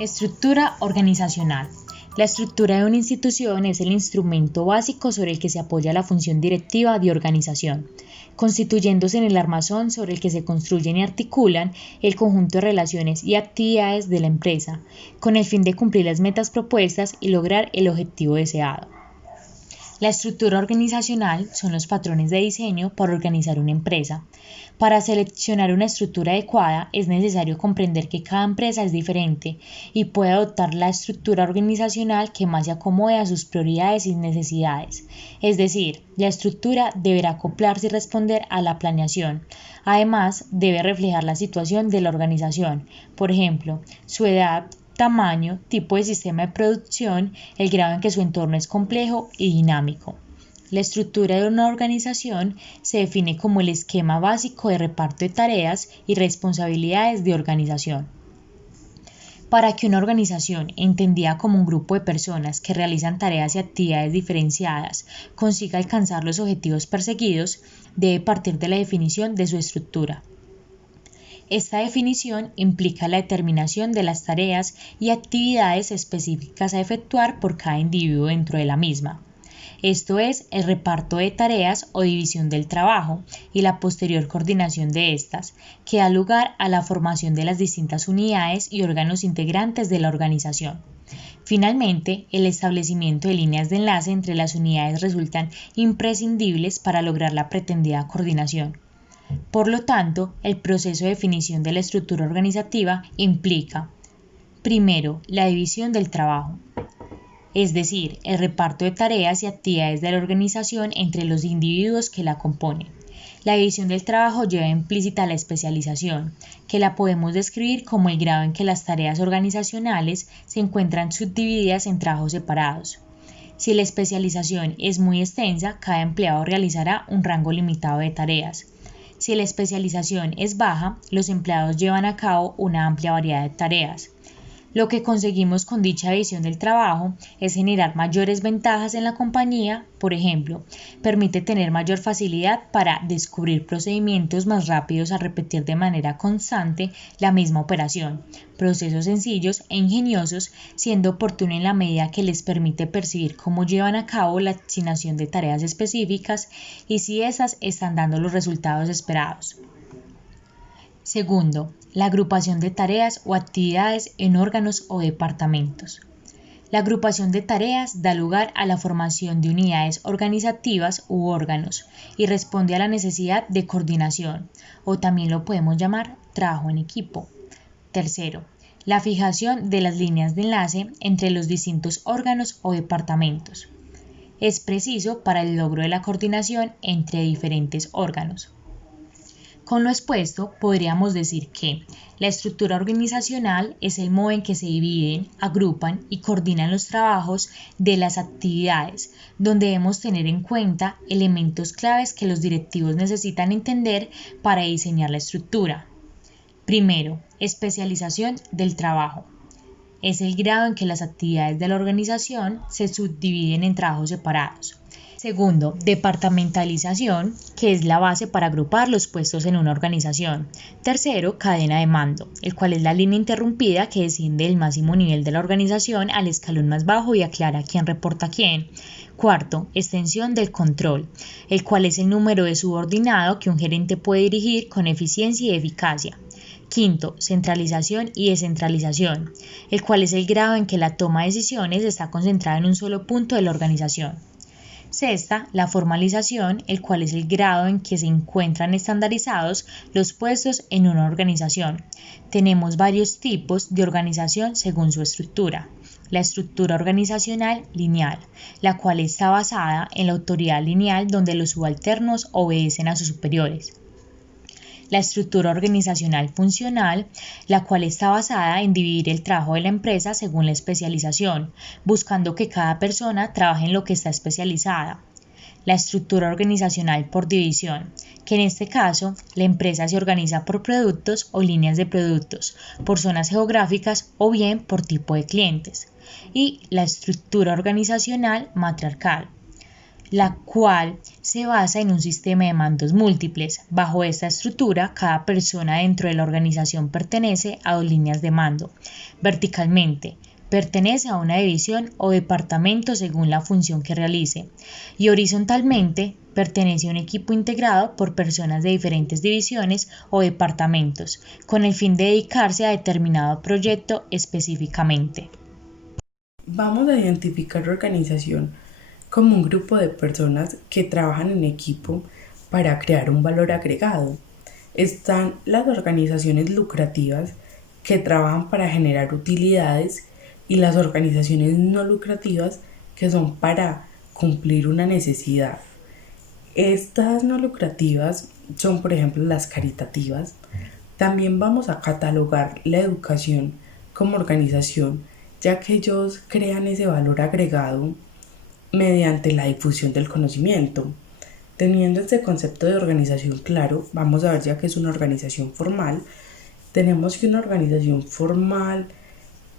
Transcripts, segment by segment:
Estructura organizacional. La estructura de una institución es el instrumento básico sobre el que se apoya la función directiva de organización, constituyéndose en el armazón sobre el que se construyen y articulan el conjunto de relaciones y actividades de la empresa, con el fin de cumplir las metas propuestas y lograr el objetivo deseado. La estructura organizacional son los patrones de diseño para organizar una empresa. Para seleccionar una estructura adecuada es necesario comprender que cada empresa es diferente y puede adoptar la estructura organizacional que más se acomode a sus prioridades y necesidades. Es decir, la estructura deberá acoplarse y responder a la planeación. Además, debe reflejar la situación de la organización, por ejemplo, su edad, tamaño, tipo de sistema de producción, el grado en que su entorno es complejo y dinámico. La estructura de una organización se define como el esquema básico de reparto de tareas y responsabilidades de organización. Para que una organización, entendida como un grupo de personas que realizan tareas y actividades diferenciadas, consiga alcanzar los objetivos perseguidos, debe partir de la definición de su estructura. Esta definición implica la determinación de las tareas y actividades específicas a efectuar por cada individuo dentro de la misma. Esto es el reparto de tareas o división del trabajo y la posterior coordinación de estas, que da lugar a la formación de las distintas unidades y órganos integrantes de la organización. Finalmente, el establecimiento de líneas de enlace entre las unidades resultan imprescindibles para lograr la pretendida coordinación. Por lo tanto, el proceso de definición de la estructura organizativa implica, primero, la división del trabajo, es decir, el reparto de tareas y actividades de la organización entre los individuos que la componen. La división del trabajo lleva implícita la especialización, que la podemos describir como el grado en que las tareas organizacionales se encuentran subdivididas en trabajos separados. Si la especialización es muy extensa, cada empleado realizará un rango limitado de tareas. Si la especialización es baja, los empleados llevan a cabo una amplia variedad de tareas. Lo que conseguimos con dicha división del trabajo es generar mayores ventajas en la compañía, por ejemplo, permite tener mayor facilidad para descubrir procedimientos más rápidos al repetir de manera constante la misma operación, procesos sencillos e ingeniosos, siendo oportuno en la medida que les permite percibir cómo llevan a cabo la asignación de tareas específicas y si esas están dando los resultados esperados. Segundo, la agrupación de tareas o actividades en órganos o departamentos. La agrupación de tareas da lugar a la formación de unidades organizativas u órganos y responde a la necesidad de coordinación, o también lo podemos llamar trabajo en equipo. Tercero, la fijación de las líneas de enlace entre los distintos órganos o departamentos. Es preciso para el logro de la coordinación entre diferentes órganos. Con lo expuesto, podríamos decir que la estructura organizacional es el modo en que se dividen, agrupan y coordinan los trabajos de las actividades, donde debemos tener en cuenta elementos claves que los directivos necesitan entender para diseñar la estructura. Primero, especialización del trabajo. Es el grado en que las actividades de la organización se subdividen en trabajos separados. Segundo, departamentalización, que es la base para agrupar los puestos en una organización. Tercero, cadena de mando, el cual es la línea interrumpida que desciende del máximo nivel de la organización al escalón más bajo y aclara quién reporta a quién. Cuarto, extensión del control, el cual es el número de subordinado que un gerente puede dirigir con eficiencia y eficacia. Quinto, centralización y descentralización, el cual es el grado en que la toma de decisiones está concentrada en un solo punto de la organización. Sexta, la formalización, el cual es el grado en que se encuentran estandarizados los puestos en una organización. Tenemos varios tipos de organización según su estructura. La estructura organizacional lineal, la cual está basada en la autoridad lineal donde los subalternos obedecen a sus superiores. La estructura organizacional funcional, la cual está basada en dividir el trabajo de la empresa según la especialización, buscando que cada persona trabaje en lo que está especializada. La estructura organizacional por división, que en este caso la empresa se organiza por productos o líneas de productos, por zonas geográficas o bien por tipo de clientes. Y la estructura organizacional matriarcal, la cual se basa en un sistema de mandos múltiples. Bajo esta estructura, cada persona dentro de la organización pertenece a dos líneas de mando. Verticalmente, pertenece a una división o departamento según la función que realice, y horizontalmente pertenece a un equipo integrado por personas de diferentes divisiones o departamentos, con el fin de dedicarse a determinado proyecto específicamente. Vamos a identificar organización como un grupo de personas que trabajan en equipo para crear un valor agregado. Están las organizaciones lucrativas que trabajan para generar utilidades y las organizaciones no lucrativas que son para cumplir una necesidad. Estas no lucrativas son, por ejemplo, las caritativas. También vamos a catalogar la educación como organización, ya que ellos crean ese valor agregado mediante la difusión del conocimiento. Teniendo este concepto de organización claro, vamos a ver ya que es una organización formal. Tenemos que una organización formal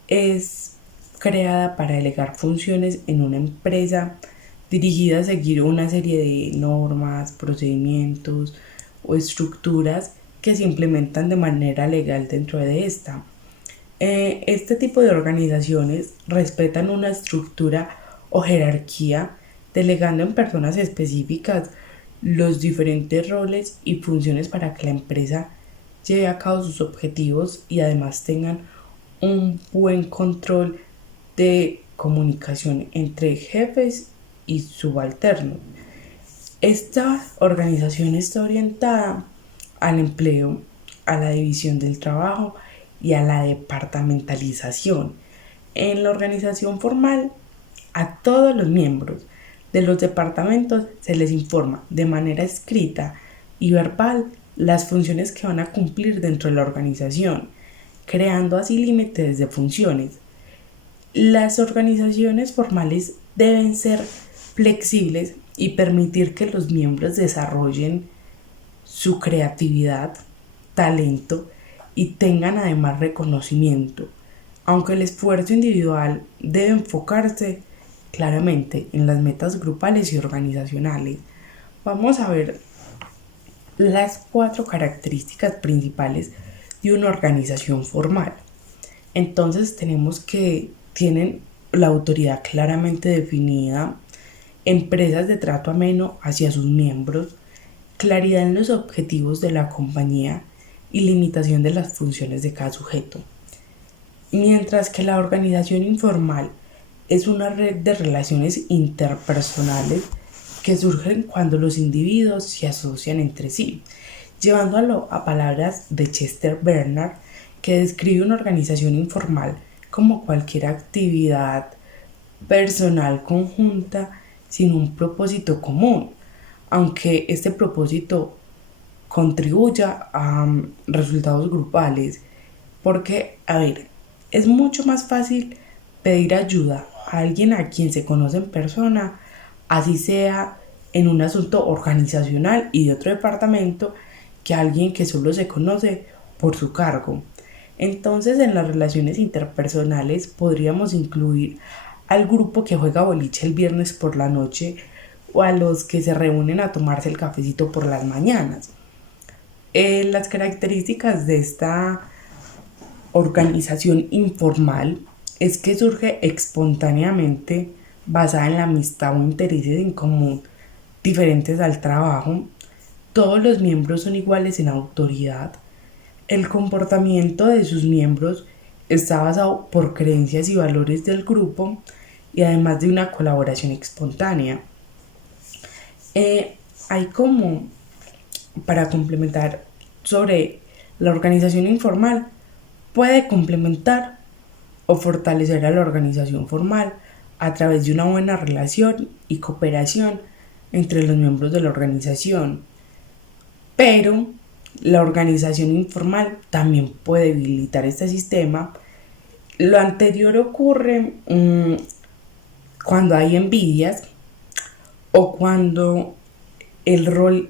es creada para delegar funciones en una empresa dirigida a seguir una serie de normas, procedimientos o estructuras que se implementan de manera legal dentro de esta. Este tipo de organizaciones respetan una estructura o jerarquía, delegando en personas específicas los diferentes roles y funciones para que la empresa lleve a cabo sus objetivos y además tengan un buen control de comunicación entre jefes y subalternos. Esta organización está orientada al empleo, a la división del trabajo y a la departamentalización. En la organización formal, a todos los miembros de los departamentos se les informa de manera escrita y verbal las funciones que van a cumplir dentro de la organización, creando así límites de funciones. Las organizaciones formales deben ser flexibles y permitir que los miembros desarrollen su creatividad, talento y tengan además reconocimiento, aunque el esfuerzo individual debe enfocarse claramente en las metas grupales y organizacionales. Vamos a ver las 4 características principales de una organización formal. Entonces tenemos que tienen la autoridad claramente definida, empresas de trato ameno hacia sus miembros, claridad en los objetivos de la compañía y limitación de las funciones de cada sujeto. Mientras que la organización informal es una red de relaciones interpersonales que surgen cuando los individuos se asocian entre sí, llevándolo a palabras de Chester Bernard, que describe una organización informal como cualquier actividad personal conjunta sin un propósito común, aunque este propósito contribuya a resultados grupales. Porque, a ver, es mucho más fácil pedir ayuda a alguien a quien se conoce en persona, así sea en un asunto organizacional y de otro departamento, que a alguien que solo se conoce por su cargo. Entonces, en las relaciones interpersonales podríamos incluir al grupo que juega boliche el viernes por la noche o a los que se reúnen a tomarse el cafecito por las mañanas. Las características de esta organización informal es que surge espontáneamente basada en la amistad o intereses en común diferentes al trabajo. Todos los miembros son iguales en autoridad. El comportamiento de sus miembros está basado por creencias y valores del grupo y además de una colaboración espontánea. Hay como, para complementar sobre la organización informal, puede complementar o fortalecer a la organización formal a través de una buena relación y cooperación entre los miembros de la organización. Pero la organización informal también puede debilitar este sistema. Lo anterior ocurre cuando hay envidias o cuando el rol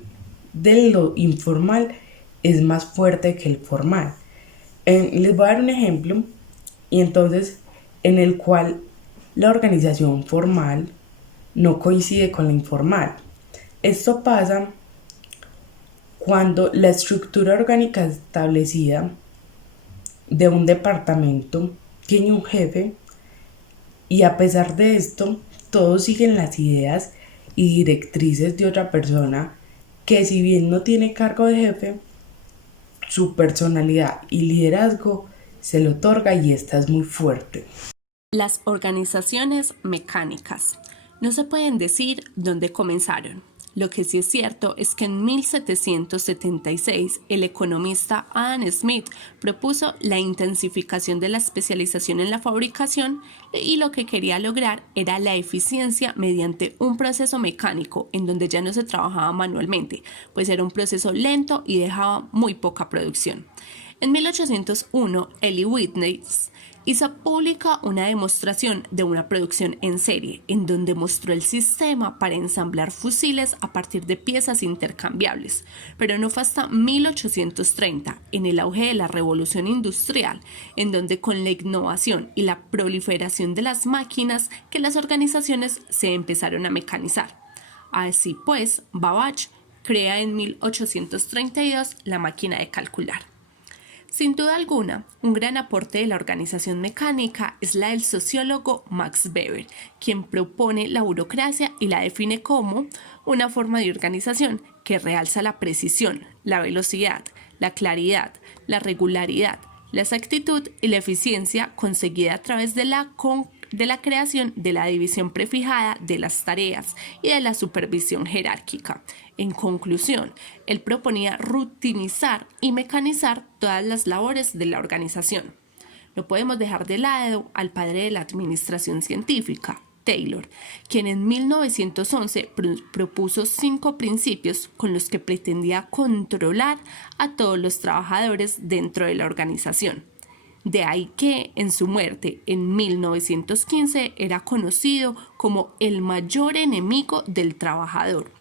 de lo informal es más fuerte que el formal. Les voy a dar un ejemplo y entonces en el cual la organización formal no coincide con la informal. Esto pasa cuando la estructura orgánica establecida de un departamento tiene un jefe y a pesar de esto todos siguen las ideas y directrices de otra persona que si bien no tiene cargo de jefe, su personalidad y liderazgo se le otorga y esta es muy fuerte. Las organizaciones mecánicas. No se pueden decir dónde comenzaron. Lo que sí es cierto es que en 1776 el economista Adam Smith propuso la intensificación de la especialización en la fabricación y lo que quería lograr era la eficiencia mediante un proceso mecánico en donde ya no se trabajaba manualmente, pues era un proceso lento y dejaba muy poca producción. En 1801, Eli Whitney hizo pública una demostración de una producción en serie, en donde mostró el sistema para ensamblar fusiles a partir de piezas intercambiables, pero no fue hasta 1830, en el auge de la revolución industrial, en donde con la innovación y la proliferación de las máquinas que las organizaciones se empezaron a mecanizar. Así pues, Babbage crea en 1832 la máquina de calcular. Sin duda alguna, un gran aporte de la organización mecánica es la del sociólogo Max Weber, quien propone la burocracia y la define como una forma de organización que realza la precisión, la velocidad, la claridad, la regularidad, la exactitud y la eficiencia conseguida a través de la creación de la división prefijada de las tareas y de la supervisión jerárquica. En conclusión, él proponía rutinizar y mecanizar todas las labores de la organización. No podemos dejar de lado al padre de la administración científica, Taylor, quien en 1911 propuso 5 principios con los que pretendía controlar a todos los trabajadores dentro de la organización. De ahí que, en su muerte en 1915, era conocido como el mayor enemigo del trabajador,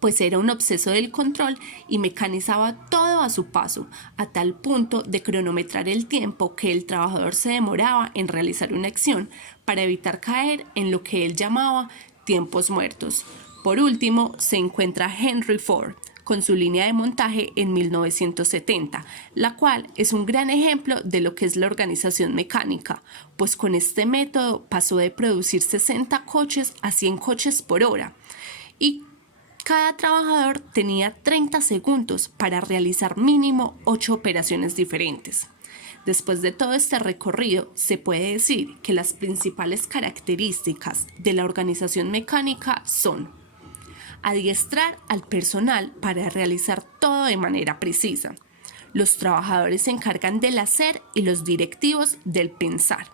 pues era un obseso del control y mecanizaba todo a su paso, a tal punto de cronometrar el tiempo que el trabajador se demoraba en realizar una acción para evitar caer en lo que él llamaba tiempos muertos. Por último, se encuentra Henry Ford, con su línea de montaje en 1970, la cual es un gran ejemplo de lo que es la organización mecánica, pues con este método pasó de producir 60 coches a 100 coches por hora y cada trabajador tenía 30 segundos para realizar mínimo 8 operaciones diferentes. Después de todo este recorrido, se puede decir que las principales características de la organización mecánica son: adiestrar al personal para realizar todo de manera precisa. Los trabajadores se encargan del hacer y los directivos del pensar.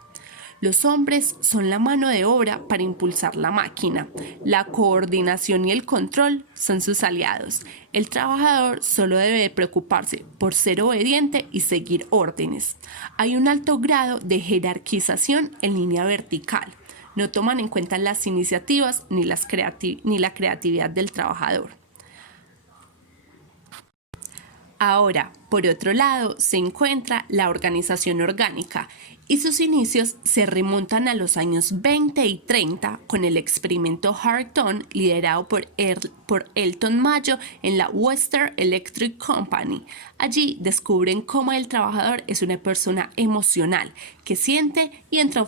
Los hombres son la mano de obra para impulsar la máquina. La coordinación y el control son sus aliados. El trabajador solo debe preocuparse por ser obediente y seguir órdenes. Hay un alto grado de jerarquización en línea vertical. No toman en cuenta las iniciativas ni la creatividad del trabajador. Ahora, por otro lado, se encuentra la organización orgánica y sus inicios se remontan a los años 20 y 30 con el experimento Hartung liderado por Elton Mayo en la Western Electric Company. Allí descubren cómo el trabajador es una persona emocional que siente y entra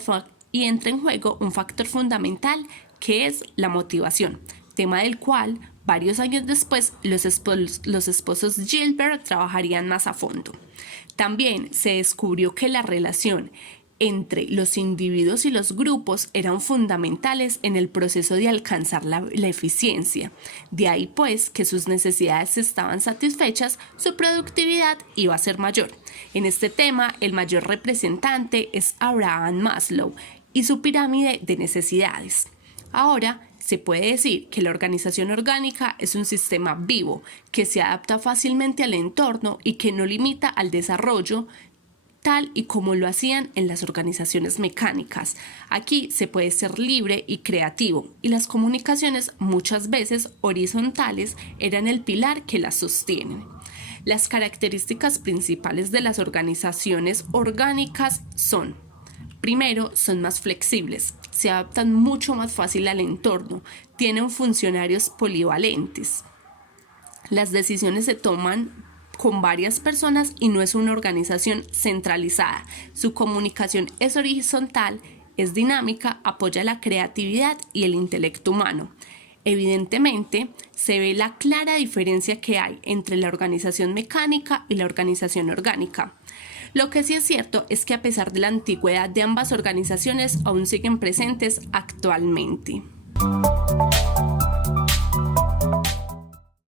en juego un factor fundamental que es la motivación, tema del cual varios años después los esposos Gilbert trabajarían más a fondo. También se descubrió que la relación entre los individuos y los grupos eran fundamentales en el proceso de alcanzar la eficiencia. De ahí pues que sus necesidades estaban satisfechas, su productividad iba a ser mayor. En este tema, el mayor representante es Abraham Maslow y su pirámide de necesidades. Ahora, se puede decir que la organización orgánica es un sistema vivo que se adapta fácilmente al entorno y que no limita al desarrollo tal y como lo hacían en las organizaciones mecánicas. Aquí se puede ser libre y creativo y las comunicaciones muchas veces horizontales eran el pilar que las sostienen. Las características principales de las organizaciones orgánicas son: Primero, son más flexibles, se adaptan mucho más fácil al entorno, tienen funcionarios polivalentes. Las decisiones se toman con varias personas y no es una organización centralizada. Su comunicación es horizontal, es dinámica, apoya la creatividad y el intelecto humano. Evidentemente, se ve la clara diferencia que hay entre la organización mecánica y la organización orgánica. Lo que sí es cierto es que a pesar de la antigüedad de ambas organizaciones, aún siguen presentes actualmente.